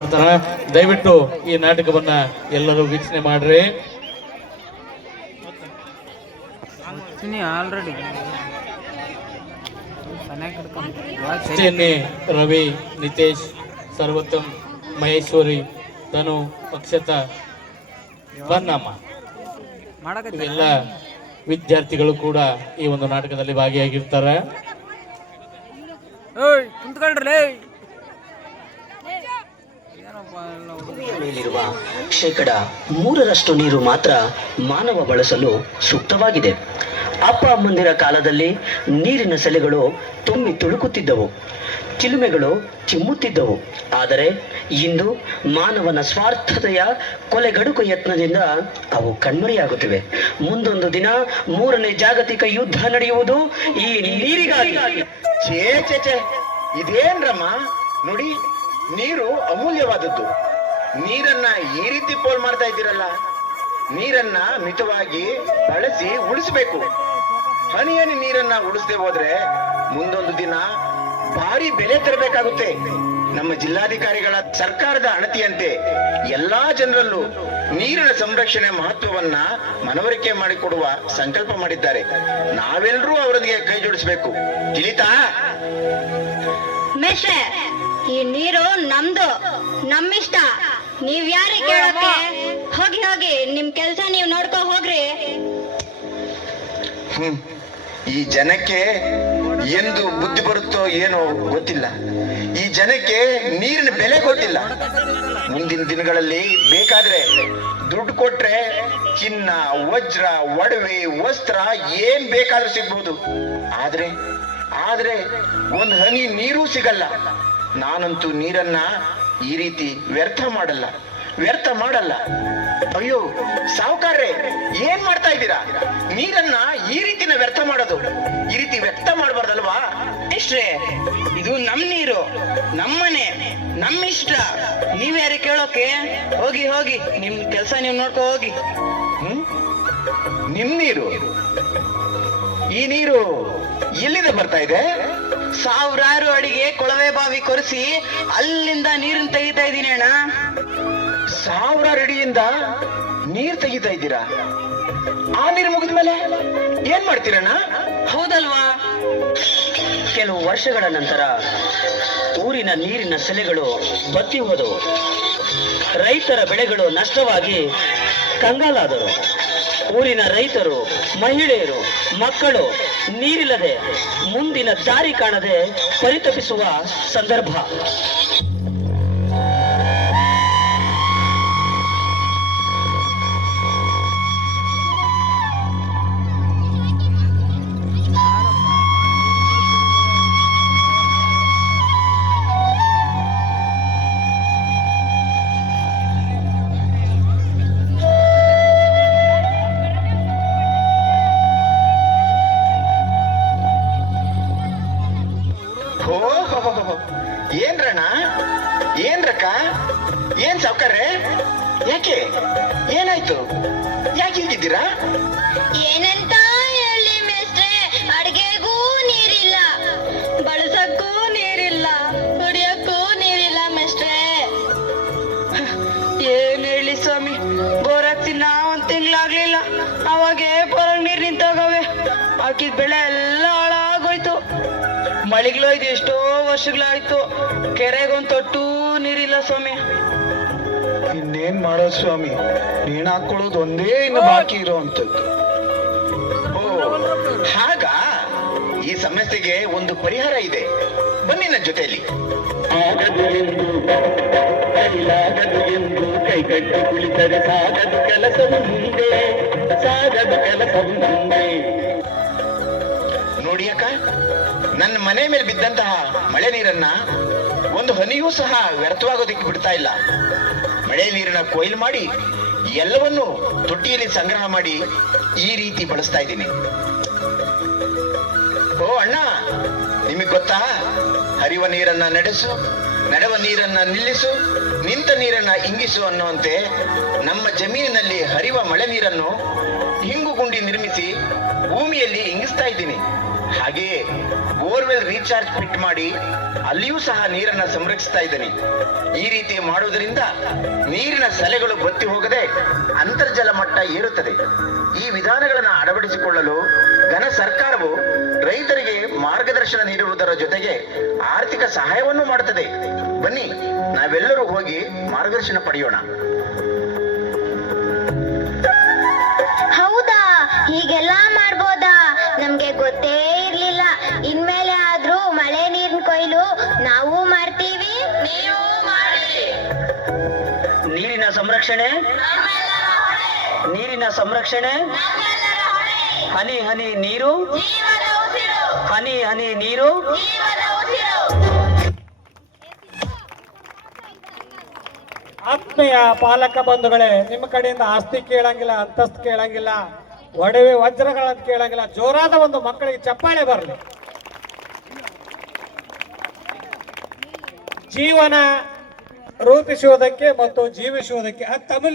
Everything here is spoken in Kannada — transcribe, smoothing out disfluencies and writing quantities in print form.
ದಯವಿಟ್ಟು ಈ ನಾಟಕವನ್ನ ಎಲ್ಲರೂ ವೀಕ್ಷಣೆ ಮಾಡ್ರಿ. ರವಿ, ನಿತೇಶ್, ಸರ್ವೋತ್ತಮ್, ಮಹೇಶ್ವರಿ, ತನು, ಅಕ್ಷತಾ, ಬನ್ನಮ್ಮ ಇವೆಲ್ಲ ವಿದ್ಯಾರ್ಥಿಗಳು ಕೂಡ ಈ ಒಂದು ನಾಟಕದಲ್ಲಿ ಭಾಗಿಯಾಗಿರ್ತಾರೆ. ಮೇಲಿರುವ ಶೇಕಡ 3% ನೀರು ಮಾತ್ರ ಮಾನವ ಬಳಸಲು ಸೂಕ್ತವಾಗಿದೆ. ಅಪ್ಪ ಅಮ್ಮಂದಿರ ಕಾಲದಲ್ಲಿ ನೀರಿನ ಸೆಲೆಗಳು ತುಂಬಿ ತುಳುಕುತ್ತಿದ್ದವು, ಚಿಲುಮೆಗಳು ಚಿಮ್ಮುತ್ತಿದ್ದವು. ಆದರೆ ಇಂದು ಮಾನವನ ಸ್ವಾರ್ಥತೆಯ ಕೊಲೆಗಡುಕು ಯತ್ನದಿಂದ ಅವು ಕಣ್ಮರೆಯಾಗುತ್ತಿವೆ. ಮುಂದೊಂದು ದಿನ 3ನೇ ಜಾಗತಿಕ ಯುದ್ಧ ನಡೆಯುವುದು ಈ ನೀರಿಗಾಗಿ. ಇದೇನ್ರಮ್ಮ ನೋಡಿ, ನೀರು ಅಮೂಲ್ಯವಾದದ್ದು. ನೀರನ್ನ ಈ ರೀತಿ ಪೋಲ್ ಮಾಡ್ತಾ ಇದ್ದೀರಲ್ಲ. ನೀರನ್ನ ಮಿತವಾಗಿ ಬಳಸಿ ಉಳಿಸಬೇಕು. ಹನಿ ಹನಿ ನೀರನ್ನ ಉಳಿಸದೆ ಹೋದ್ರೆ ಮುಂದೊಂದು ದಿನ ಭಾರಿ ಬೆಲೆ ತರಬೇಕಾಗುತ್ತೆ. ನಮ್ಮ ಜಿಲ್ಲಾಧಿಕಾರಿಗಳ ಸರ್ಕಾರದ ಅಣತಿಯಂತೆ ಎಲ್ಲಾ ಜನರಲ್ಲೂ ನೀರಿನ ಸಂರಕ್ಷಣೆ ಮಹತ್ವವನ್ನ ಮನವರಿಕೆ ಮಾಡಿಕೊಡುವ ಸಂಕಲ್ಪ ಮಾಡಿದ್ದಾರೆ. ನಾವೆಲ್ಲರೂ ಅವರೊಂದಿಗೆ ಕೈ ಜೋಡಿಸಬೇಕು. ತಿಳಿತಾ? ಮೇಷ್ಟ್ರೆ, ಈ ನೀರು ನಮ್ದು, ನಮ್ಮಿಷ್ಟ. ನೀವ್ ಯಾರಿಗೆ ಕೇಳೋಕೆ? ಹೋಗಿ ಹೋಗಿ ನಿಮ್ ಕೆಲ್ಸ ನೀವ್ ನೋಡ್ಕೊ ಹೋಗ್ರಿ. ಈ ಜನಕ್ಕೆ ಎಂದು ಬುದ್ಧಿ ಬರುತ್ತೋ ಏನೋ ಗೊತ್ತಿಲ್ಲ. ಈ ಜನಕ್ಕೆ ನೀರಿನ ಬೆಲೆ ಗೊತ್ತಿಲ್ಲ. ಮುಂದಿನ ದಿನಗಳಲ್ಲಿ ಬೇಕಾದ್ರೆ ದುಡ್ಡು ಕೊಟ್ರೆ ಚಿನ್ನ, ವಜ್ರ, ಒಡವೆ, ವಸ್ತ್ರ ಏನ್ ಬೇಕಾದ್ರೂ ಸಿಗ್ಬಹುದು. ಆದ್ರೆ ಒಂದು ಹನಿ ನೀರು ಸಿಗಲ್ಲ. ನಾನಂತೂ ನೀರನ್ನ ಈ ರೀತಿ ವ್ಯರ್ಥ ಮಾಡಲ್ಲ. ಅಯ್ಯೋ ಸಾವುಕಾರ್ರೆ, ಏನ್ ಮಾಡ್ತಾ ಇದ್ದೀರಾ? ನೀರನ್ನ ಈ ರೀತಿನ ವ್ಯರ್ಥ ಮಾಡೋದು, ಈ ರೀತಿ ವ್ಯರ್ಥ ಮಾಡಬಾರ್ದಲ್ವಾ? ಇಷ್ಟ್ರೇ, ಇದು ನಮ್ ನೀರು, ನಮ್ಮನೆ, ನಮ್ಮಿಷ್ಟ. ನೀವ್ಯಾರೇ ಕೇಳೋಕೆ? ಹೋಗಿ ಹೋಗಿ ನಿಮ್ ಕೆಲ್ಸ ನೀವ್ ನೋಡ್ಕೊ ಹೋಗಿ. ನಿಮ್ ನೀರು? ಈ ನೀರು ಎಲ್ಲಿಂದ ಬರ್ತಾ ಇದೆ? ಸಾವಿರಾರು ಅಡಿಗೆ ಕೊಳವೆ ಬಾವಿ ಕೊರೆಸಿ ಅಲ್ಲಿಂದ ನೀರನ್ನು ತೆಗಿತಾ ಇದ್ದೀನಿ ಅಣ್ಣ. 1000 ಅಡಿಯಿಂದ ನೀರ್ ತೆಗಿತಾ ಇದ್ದೀರಾ? ಆ ನೀರು ಮುಗಿದ್ಮೇಲೆ ಏನ್ ಮಾಡ್ತೀರಣ್ಣ? ಹೌದಲ್ವಾ? ಕೆಲವು ವರ್ಷಗಳ ನಂತರ ಊರಿನ ನೀರಿನ ಸೆಲೆಗಳು ಬತ್ತಿ ಹೋದವು. ರೈತರ ಬೆಳೆಗಳು ನಷ್ಟವಾಗಿ ಕಂಗಾಲಾದರು. ಊರಿನ ರೈತರು, ಮಹಿಳೆಯರು, ಮಕ್ಕಳು ನೀರಿಲ್ಲದೆ ಮುಂದಿನ ದಾರಿ ಕಾಣದೆ ಪರಿತಪಿಸುವ ಸಂದರ್ಭ. ಏನ್ರಕ್ಕ, ಏನ್ ಸಾವ್ಕಾರ್ರೆ, ಯಾಕೆ? ಏನಾಯ್ತು? ಯಾಕೆ ಹೀಗಿದ್ದೀರಾ? ಏನಂತ ಹೇಳಿ ಮೇಷ್ಟ್ರೆ, ಅಡ್ಗೆಗೂ ನೀರಿಲ್ಲ, ಬಳಸಕ್ಕೂ ನೀರಿಲ್ಲ, ಕುಡಿಯಕ್ಕೂ ನೀರಿಲ್ಲ ಮೇಷ್ಟ್ರೆ. ಏನ್ ಹೇಳಿ ಸ್ವಾಮಿ, ಬೋರ್ ಹಾಕ್ತಿನ 1 ತಿಂಗ್ಳಾಗ್ಲಿಲ್ಲ, ಅವಾಗೆ ಬೋರಾಗ ನೀರ್ ನಿಂತೋಗವೆ. ಹಾಕಿದ ಬೆಳೆ ಎಲ್ಲ ಹಾಳಾಗೋಯ್ತು. ಮಳಿಗಳೋಯ್ದು ಎಷ್ಟೋ ವರ್ಷಗಳಾಯ್ತು. ಕೆರೆಗೊಂದ್ ತೊಟ್ಟು ನೀರಿಲ್ಲ ಸ್ವಾಮಿ. ಇನ್ನೇನ್ ಮಾಡೋದು ಸ್ವಾಮಿ, ನೇಣು ಹಾಕೊಳ್ಳೋದು ಒಂದೇ ಇನ್ನು ಬಾಕಿ ಇರೋವಂಥದ್ದು. ಹಾಗ ಈ ಸಮಸ್ಯೆಗೆ ಒಂದು ಪರಿಹಾರ ಇದೆ, ಬನ್ನಿ ನನ್ನ ಜೊತೆಯಲ್ಲಿ. ಆಗದು ಎಂದು ಕೈಗಟ್ಟಿ ಕುಳಿತರೆ ಸಾಗದು ಕೆಲಸವು ಮುಂದೆ. ನೋಡಿ ಅಕ್ಕ, ನನ್ನ ಮನೆ ಮೇಲೆ ಬಿದ್ದಂತಹ ಮಳೆ ನೀರನ್ನ ಒಂದು ಹನಿಯೂ ಸಹ ವ್ಯರ್ಥವಾಗೋದಕ್ಕೆ ಬಿಡ್ತಾ ಇಲ್ಲ. ಮಳೆ ನೀರನ್ನ ಕೊಯ್ಲು ಮಾಡಿ ಎಲ್ಲವನ್ನೂ ತೊಟ್ಟಿಯಲ್ಲಿ ಸಂಗ್ರಹ ಮಾಡಿ ಈ ರೀತಿ ಬಳಸ್ತಾ ಇದ್ದೀನಿ. ಓ ಅಣ್ಣ, ನಿಮಗ್ ಗೊತ್ತಾ? ಹರಿವ ನೀರನ್ನ ನಡೆಸು, ನಡೆವ ನೀರನ್ನ ನಿಲ್ಲಿಸು, ನಿಂತ ನೀರನ್ನ ಇಂಗಿಸು ಅನ್ನುವಂತೆ ನಮ್ಮ ಜಮೀನಿನಲ್ಲಿ ಹರಿವ ಮಳೆ ನೀರನ್ನು ಹಿಂಗು ಗುಂಡಿ ನಿರ್ಮಿಸಿ ಭೂಮಿಯಲ್ಲಿ ಇಂಗಿಸ್ತಾ ಇದ್ದೀನಿ. ಹಾಗೆಯೇ ಬೋರ್ವೆಲ್ ರೀಚಾರ್ಜ್ ಫಿಟ್ ಮಾಡಿ ಅಲ್ಲಿಯೂ ಸಹ ನೀರನ್ನ ಸಂರಕ್ಷಿಸ್ತಾ ಇದ್ದೀನಿ. ಈ ರೀತಿ ಮಾಡುವುದರಿಂದ ನೀರಿನ ಸೆಲೆಗಳು ಬತ್ತಿ ಹೋಗದೆ ಅಂತರ್ಜಲ ಮಟ್ಟ ಏರುತ್ತದೆ. ಈ ವಿಧಾನಗಳನ್ನು ಅಳವಡಿಸಿಕೊಳ್ಳಲು ಘನ ಸರ್ಕಾರವು ರೈತರಿಗೆ ಮಾರ್ಗದರ್ಶನ ನೀಡುವುದರ ಜೊತೆಗೆ ಆರ್ಥಿಕ ಸಹಾಯವನ್ನು ಮಾಡುತ್ತದೆ. ಬನ್ನಿ, ನಾವೆಲ್ಲರೂ ಹೋಗಿ ಮಾರ್ಗದರ್ಶನ ಪಡೆಯೋಣ. ಹೌದಾ, ಹೀಗೆಲ್ಲ ಮಾಡ್ಬೋದಾ? ನಮ್ಗೆ ಗೊತ್ತೇ ಇರ್ಲಿಲ್ಲ. ಇನ್ಮೇಲೆ ಆದ್ರೂ ಮಳೆ ನೀರಿನ ಕೊಯ್ಲು ನಾವು ಮಾಡ್ತೀವಿ, ನೀವು ಮಾಡಿ. ನೀರಿನ ಸಂರಕ್ಷಣೆ, ನೀರಿನ ಸಂರಕ್ಷಣೆ. ಹನಿ ಹನಿ ನೀರು, ಹನಿ ಹನಿ ನೀರು. ಆತ್ಮೀಯ ಪಾಲಕ ಬಂಧುಗಳೇ, ನಿಮ್ಮ ಕಡೆಯಿಂದ ಆಸ್ತಿ ಕೇಳಂಗಿಲ್ಲ, ಅಂತಸ್ತು ಕೇಳಂಗಿಲ್ಲ, ಒಡವೆ ವಜ್ರಗಳಂತ ಕೇಳಂಗಿಲ್ಲ. ಜೋರಾದ ಒಂದು ಮಕ್ಕಳಿಗೆ ಚಪ್ಪಾಳೆ ಬರಲಿ. ಜೀವನ ರೂಪಿಸುವುದಕ್ಕೆ ಮತ್ತು ಜೀವಿಸುವುದಕ್ಕೆ ತಮಿಳು